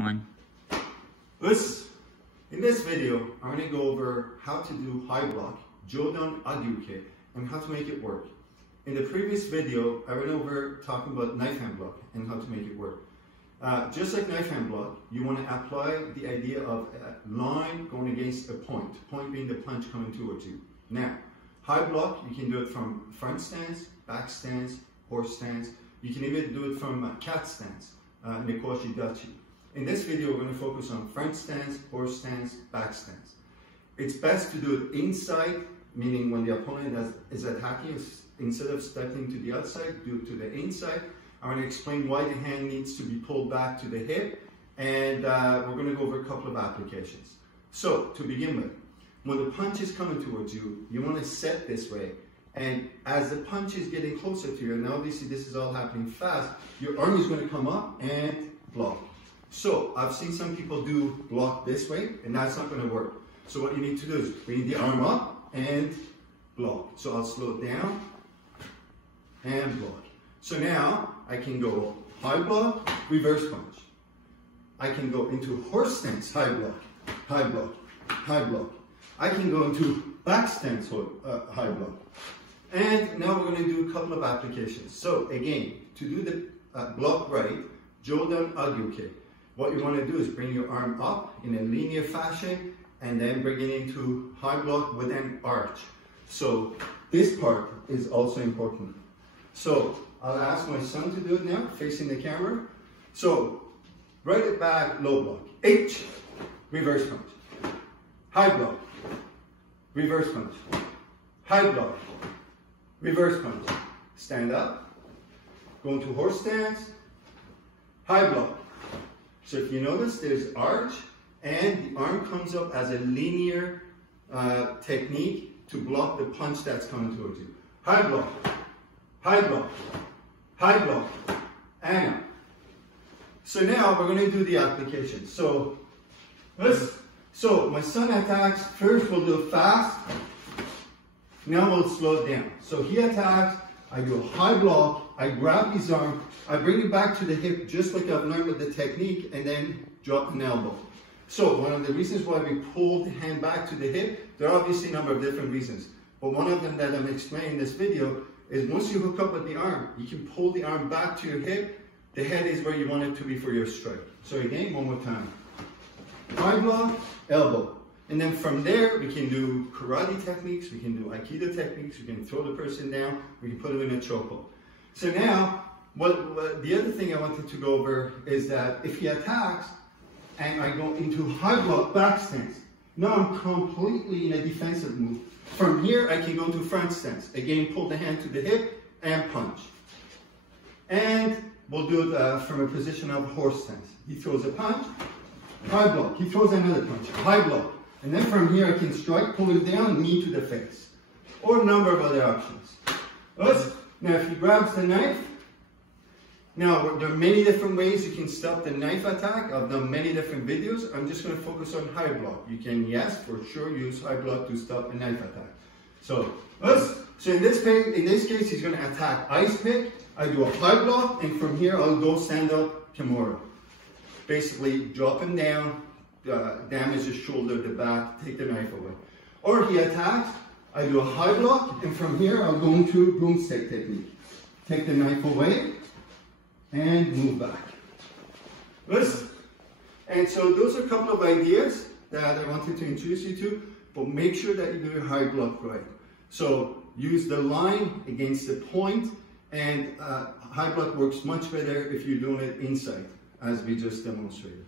One. In this video, I'm going to go over how to do high block, Jordan Aduke, and how to make it work. In the previous video, I went over talking about knife hand block and how to make it work. Just like knife hand block, you want to apply the idea of a line going against a point being the punch coming towards you. Now, high block, you can do it from front stance, back stance, horse stance. You can even do it from cat stance, Nikoshi Dachi. In this video, we're going to focus on front stance, horse stance, back stance. It's best to do it inside, meaning when the opponent is attacking, instead of stepping to the outside, do it to the inside. I'm going to explain why the hand needs to be pulled back to the hip, and we're going to go over a couple of applications. So, to begin with, when the punch is coming towards you, you want to set this way, and as the punch is getting closer to you, and obviously this is all happening fast, your arm is going to come up and block. So, I've seen some people do block this way, and that's not going to work. So what you need to do is bring the arm up and block. So I'll slow it down and block. So now I can go high block, reverse punch. I can go into horse stance, high block, high block, high block. I can go into back stance, high block. And now we're going to do a couple of applications. So again, to do the block right, Jordan Aduke. What you want to do is bring your arm up in a linear fashion and then bring it into high block with an arch. So this part is also important. So I'll ask my son to do it now, facing the camera. So right it back, low block. H, reverse punch. High block, reverse punch. High block, reverse punch. Stand up, go into horse stance, high block. So if you notice, there's arch, and the arm comes up as a linear technique to block the punch that's coming towards you. High block, high block, high block, and up. So now we're going to do the application. So my son attacks. First we'll do it fast. Now we'll slow it down. So he attacks. I do a high block. I grab his arm. I bring it back to the hip just like I've learned with the technique, and then drop an elbow. So one of the reasons why we pull the hand back to the hip, there are obviously a number of different reasons. But one of them that I'm explaining in this video is once you hook up with the arm, you can pull the arm back to your hip. The head is where you want it to be for your strike. So again, one more time. High block, elbow. And then from there, we can do karate techniques, we can do aikido techniques, we can throw the person down, we can put them in a chokehold. So now, the other thing I wanted to go over is that if he attacks, and I go into high block back stance. Now I'm completely in a defensive move. From here, I can go to front stance. Again, pull the hand to the hip and punch. And we'll do it from a position of horse stance. He throws a punch, high block. He throws another punch, high block. And then from here, I can strike, pull it down, knee to the face. Or a number of other options. Now, if he grabs the knife, now, there are many different ways you can stop the knife attack. I've done many different videos. I'm just going to focus on high block. You can, yes, for sure, use high block to stop a knife attack. So in this case, he's going to attack ice pick. I do a high block, and from here, I'll go stand up Kimura. Basically, drop him down, damage the shoulder, the back, take the knife away. Or he attacks, I do a high block, and from here, I'll go into broomstick technique. Take the knife away, and move back. And so those are a couple of ideas that I wanted to introduce you to, but make sure that you do your high block right. So use the line against the point, and high block works much better if you're doing it inside, as we just demonstrated.